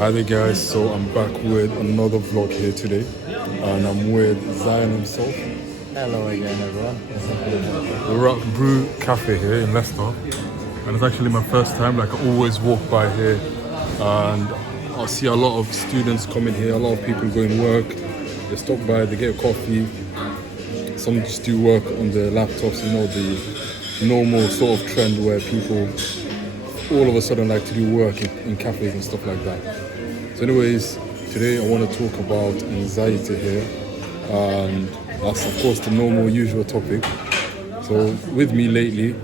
Hi there guys, so I'm back with another vlog here today and I'm with Zion himself. Hello again everyone. We're at Brew Cafe here in Leicester and it's actually my first time. Like I always walk by here and I see a lot of students coming here, a lot of people going work. They stop by, they get a coffee, some just do work on their laptops, you know, the normal sort of trend where people all of a sudden like to do work in cafes and stuff like that. So anyways, today I want to talk about anxiety here, and that's of course the normal usual topic. So with me lately,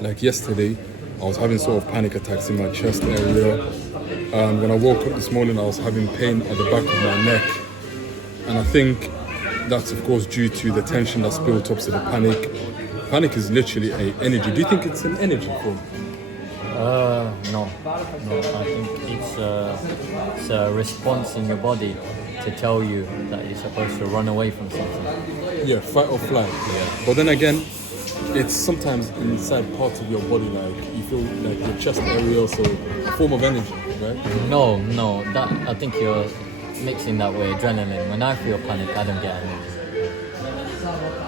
like yesterday, I was having sort of panic attacks in my chest area, and when I woke up this morning I was having pain at the back of my neck, and I think that's of course due to the tension that's built up to the panic. Panic is literally an energy. Do you think it's an energy form? No. I think it's a response in your body to tell you that you're supposed to run away from something. Yeah, fight or flight. Yeah. But then again, it's sometimes inside parts of your body, like you feel like your chest area, so a form of energy, right? No. That I think you're mixing that with adrenaline. When I feel panic, I don't get energy.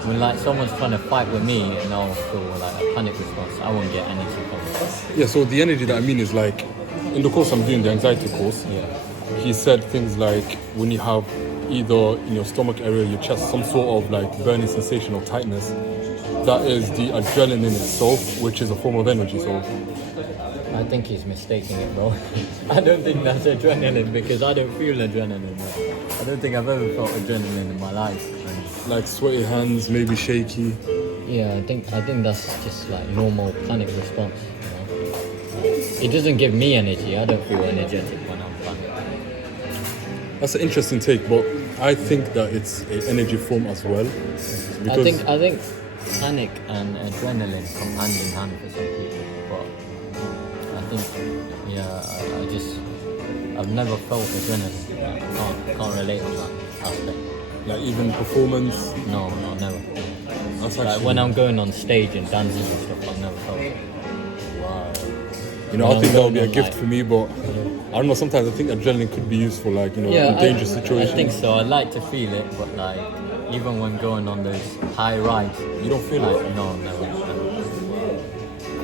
When like someone's trying to fight with me and I'll feel like a panic response, I won't get energy from it. Yeah, so the energy that I mean is like, in the course I'm doing, the anxiety course, he said things like when you have either in your stomach area, your chest, some sort of like burning sensation or tightness, that is the adrenaline itself, which is a form of energy. So I think he's mistaking it, bro. I don't think that's adrenaline because I don't feel adrenaline, bro. I don't think I've ever felt adrenaline in my life. like sweaty hands, maybe shaky. Yeah, I think that's just like normal panic response. You know? It doesn't give me energy. I don't feel energetic when I'm panicked. That's an interesting take, but I think that it's an energy form as well. Because I think panic and adrenaline come hand in hand for some people, but I think I've never felt adrenaline. I can't relate on that aspect. like even performance. No, never. That's Like actually, when I'm going on stage and dancing and stuff, I've never felt it. wow. You know, I think that would be a gift for me, but I don't know. Sometimes I think adrenaline could be used for like, you know, in dangerous situations. I think so. I like to feel it, but like even when going on those high rides, You don't feel like it. no, never.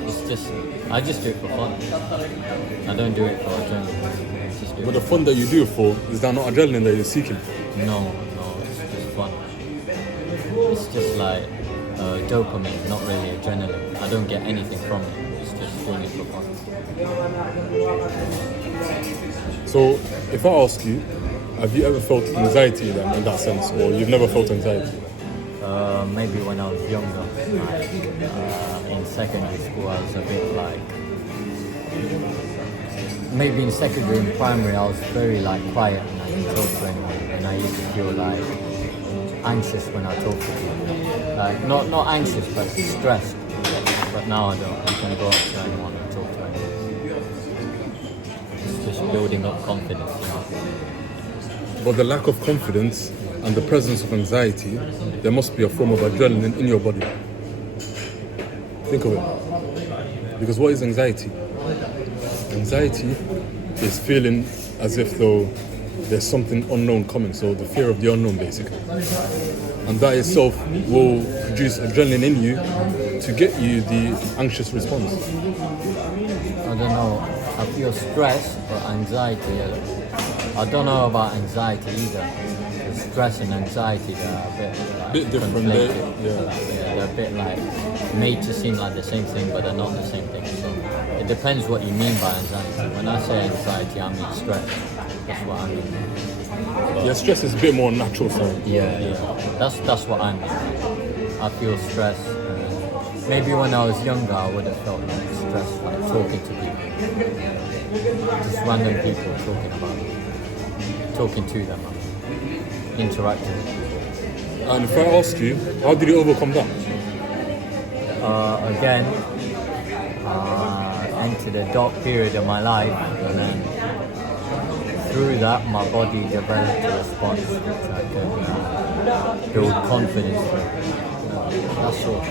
It's just I just do it for fun. I don't do it for adrenaline. I just do But it the fun that you do it for, is that not adrenaline that you're seeking? No, it's just fun. It's just like dopamine, not really adrenaline. I don't get anything from it. It's just doing it for fun. So if I ask you, have you ever felt anxiety then, in that sense, or you've never felt anxiety? Maybe when I was younger, like in secondary school, I was a bit like. Maybe in secondary and primary, I was very like quiet and I didn't talk to anyone, and I used to feel like anxious when I talk to people. Like not anxious, but stressed. But now I don't. I can go up to anyone and talk to anyone. It's just building up confidence, you know. But the lack of confidence and the presence of anxiety, there must be a form of adrenaline in your body. Think of it. Because what is anxiety? Anxiety is feeling as if though there's something unknown coming, so the fear of the unknown basically. And that itself will produce adrenaline in you to get you the anxious response. I don't know. I feel stress, but anxiety. I don't know about anxiety either. The stress and anxiety are a bit like, Bit different, conflicted. yeah. They're a bit like made to seem like the same thing, but they're not the same thing. So it depends what you mean by anxiety. When I say anxiety, I mean stress. That's what I mean. Yeah, stress is a bit more natural side. Yeah. That's what I mean. I feel stress. Maybe when I was younger, I would have felt like stress, like talking to people, just random people talking to them, interacting with people. And if I ask you, how did you overcome that? Again, entered a dark period of my life, and then through that, my body developed a response which I could build confidence through. That's all.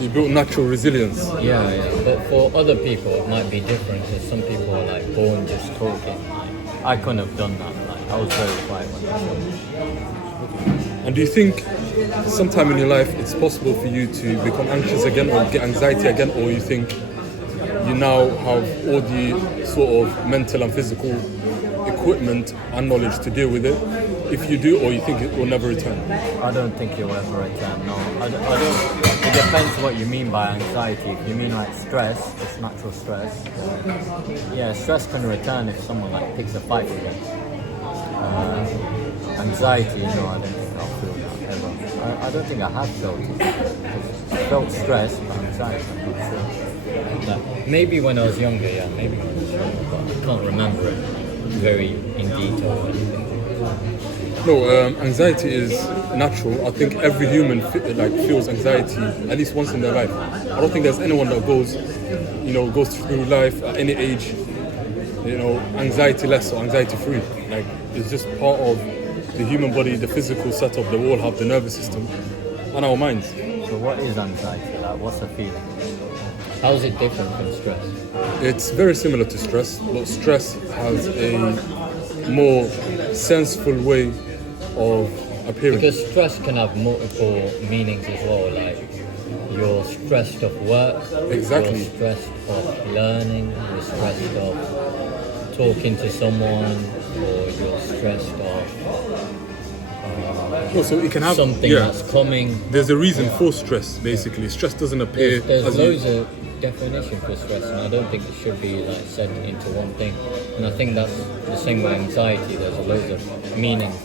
So you built natural resilience. Yeah. But for other people, it might be different because some people are like born just talking. Like, I couldn't have done that. Like, I was very quiet when I was young. And do you think sometime in your life it's possible for you to become anxious again or get anxiety again, or you think you now have all the sort of mental and physical equipment and knowledge to deal with it? If you do, or you think it will never return? I don't think it will ever return, no. I don't. It depends what you mean by anxiety. If you mean like stress, it's natural stress. Yeah, stress can return if someone like picks a fight with you. Anxiety, no, I don't think I'll feel that ever. I don't think I have felt it. I felt stress, but anxiety, I'm not sure. Like, maybe when I was younger, yeah, maybe when I was younger, but I can't remember it very in detail or anything. No, anxiety is natural. I think every human feels anxiety at least once in their life. I don't think there's anyone that goes through life at any age, anxiety less or anxiety free. Like, it's just part of the human body, the physical setup that we all have, the nervous system, and our minds. So what is anxiety? Like, what's the feeling? How is it different from stress? It's very similar to stress, but stress has a more senseful way of appearing. Because stress can have multiple meanings as well, like you're stressed of work, Exactly. You're stressed of learning, you're stressed of talking to someone, or you're stressed of So it can have something that's coming. There's a reason for stress, basically. Stress doesn't appear There's as loads of definition for stress, and I don't think it should be like said into one thing. And I think that's the same with anxiety. There's a loads of meanings,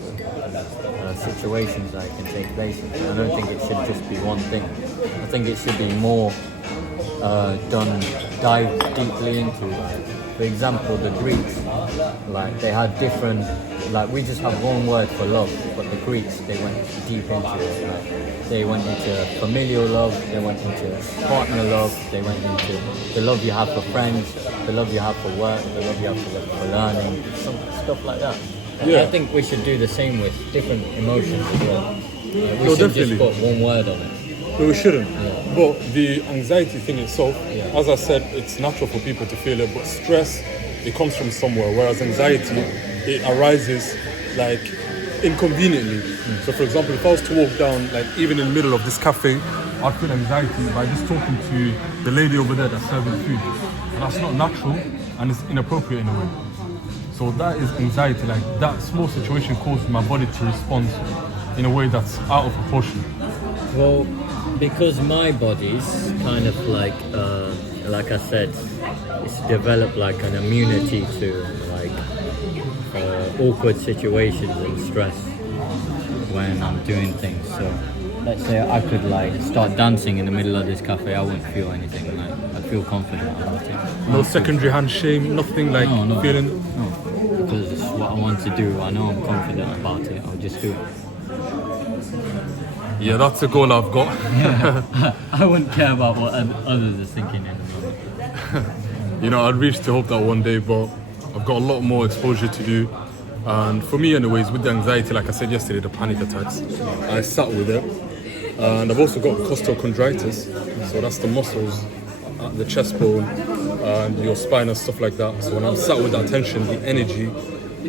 situations that can take place. I don't think it should just be one thing. I think it should be more dive deeply into. For example, the Greeks, like they had different, like we just have one word for love, but the Greeks, they went deep into it. Like, they went into familial love, they went into partner love, they went into the love you have for friends, the love you have for work, the love you have for learning, stuff like that. Yeah. I think we should do the same with different emotions as well. We should definitely. just put one word on it. No, we shouldn't. Yeah. But the anxiety thing itself, Yeah. as I said, it's natural for people to feel it, but stress, it comes from somewhere, whereas anxiety, it arises like inconveniently. So for example, if I was to walk down, like even in the middle of this cafe, I'd feel anxiety by just talking to the lady over there that's serving food. And that's not natural, and it's inappropriate in a way. So that is anxiety, like that small situation causes my body to respond in a way that's out of proportion. Well, because my body's kind of like I said, it's developed like an immunity to like awkward situations and stress when I'm doing things. So let's say I could like start dancing in the middle of this cafe, I wouldn't feel anything. Like I'd feel confident about it. No secondary hand shame, nothing like No. feeling. No, because it's what I want to do. I know I'm confident about it. I'll just do it. Yeah, that's a goal I've got. I wouldn't care about what others are thinking anymore. I'd reach to hope that one day, but I've got a lot more exposure to do. And for me anyways, with the anxiety, like I said yesterday, the panic attacks, I sat with it. And I've also got costochondritis, so that's the muscles at the chest bone and your spine and stuff like that. So when I'm sat with that tension, the energy,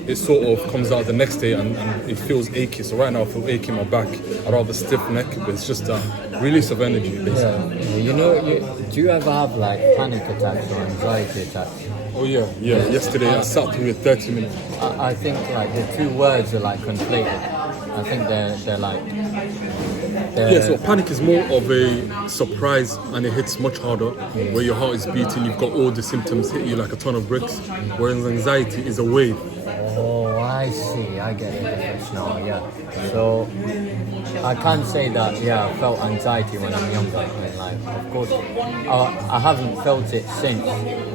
it sort of comes out the next day and it feels achy. So right now I feel achy in my back. I don't have a stiff neck, but it's just a release of energy, basically. Yeah. Do you ever have like panic attacks or anxiety attacks? Oh yeah. Yesterday I sat through it 30 minutes. I think like the two words are like conflated. I think they're like. Yeah, so panic is more of a surprise and it hits much harder, where your heart is beating, you've got all the symptoms hit you like a ton of bricks, whereas anxiety is a wave. Oh, I see. I get the difference now. Yeah. So I can't say that. Yeah, I felt anxiety when I'm younger. And like, of course, I haven't felt it since.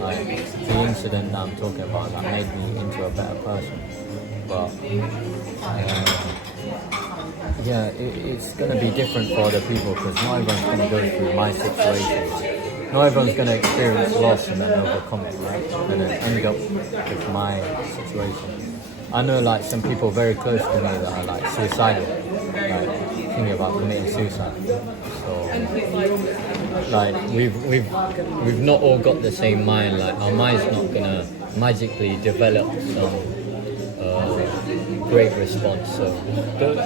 Like the incident that I'm talking about that made me into a better person. But yeah, it's going to be different for other people because not everyone's going to go through my situation. Not everyone's going to experience loss and then overcome it, right? And then end up with my situation. I know like some people very close to me that are like suicidal, like thinking about committing suicide. So like we've not all got the same mind. Like our mind's not gonna magically develop some great response. So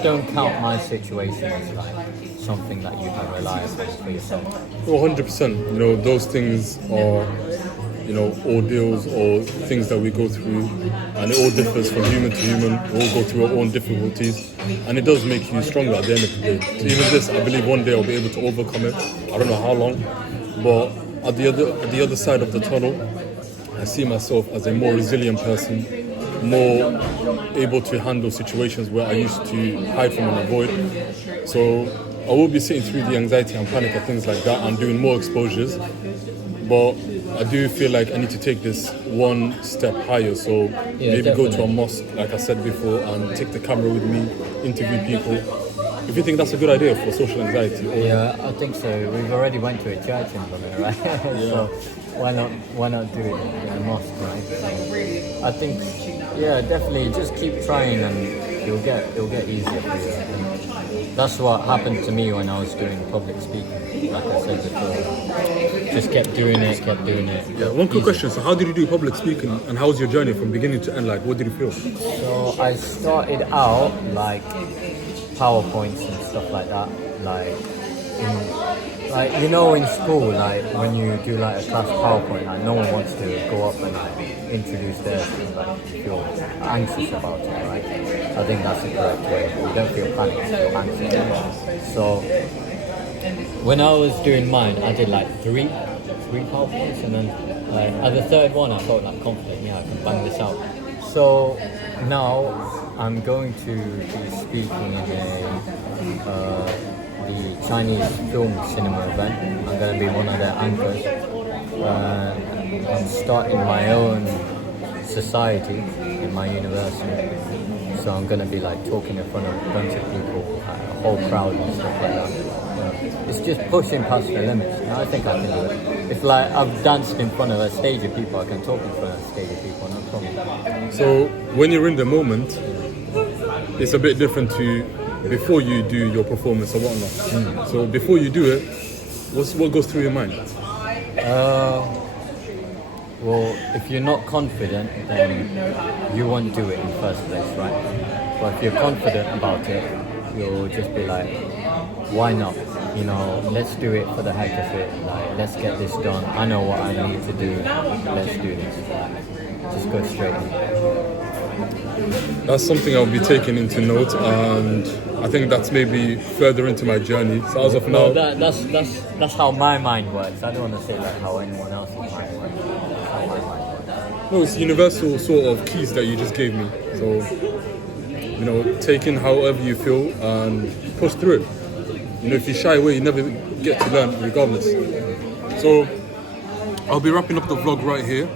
don't count my situation as like something that you can rely upon for yourself. Well, 100%. You know, those things are, you know, ordeals or things that we go through, and it all differs from human to human. We all go through our own difficulties, and it does make you stronger at the end of the day. So even this, I believe one day I'll be able to overcome it. I don't know how long, but at the other side of the tunnel, I see myself as a more resilient person, more able to handle situations where I used to hide from and avoid. So I will be sitting through the anxiety and panic and things like that and doing more exposures, but I do feel like I need to take this one step higher. So maybe definitely. go to a mosque, like I said before, and take the camera with me, interview people. If you think that's a good idea for social anxiety. Yeah, I think so. We've already went to a church in London, right? So why not do it in a mosque, right? So I think, yeah, definitely just keep trying and it'll get easier for you. And that's what happened to me when I was doing public speaking, like I said before. Just kept doing it. Yeah, one quick question. So how did you do public speaking, and how was your journey from beginning to end? Like, what did you feel? So I started out like PowerPoints and stuff like that, like you know, in school, like when you do like a class PowerPoint, like no one wants to go up and like introduce theirs, like you feel anxious about it, right? I think that's the correct way. You don't feel panicked, you feel anxious. So when I was doing mine, I did like three PowerPoints, and then like at the third one, I felt like confident. Yeah, I can bang this out. So now I'm going to be speaking in the Chinese film cinema event. I'm going to be one of their anchors. I'm starting my own society in my university. So I'm going to be like talking in front of a bunch of people, a whole crowd and stuff like that. It's just pushing past the limits. And I think I can do it. If like I've danced in front of a stage of people, I can talk in front of a stage of people, no problem. So when you're in the moment, it's a bit different to before you do your performance or whatnot. So before you do it, what goes through your mind? Well, if you're not confident, then you won't do it in the first place, right? But if you're confident about it, you'll just be like, why not? You know, let's do it for the heck of it. Like, let's get this done. I know what I need to do. Let's do this. Just go straight in. That's something I'll be taking into note, and I think that's maybe further into my journey. So as of now, that's how my mind works. I don't want to say like how anyone else's mind works. That's how my mind works. no, it's universal sort of keys that you just gave me. So, you know, take in however you feel and push through it. You know, if you shy away, you never get to learn regardless. So I'll be wrapping up the vlog right here,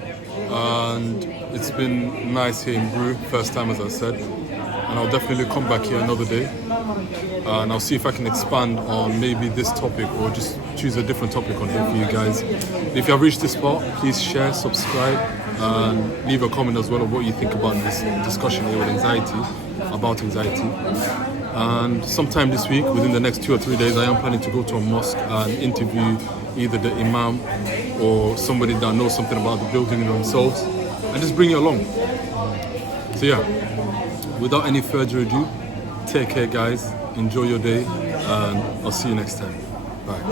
and it's been nice here in Brew, first time as I said, and I'll definitely come back here another day, and I'll see if I can expand on maybe this topic or just choose a different topic on here for you guys. If you have reached this part, please share, subscribe, and leave a comment as well of what you think about this discussion here with about anxiety. And sometime this week, within the next 2 or 3 days, I am planning to go to a mosque and interview either the imam or somebody that knows something about the building themselves, and just bring you along. So yeah, without any further ado, take care guys, enjoy your day, and I'll see you next time. Bye.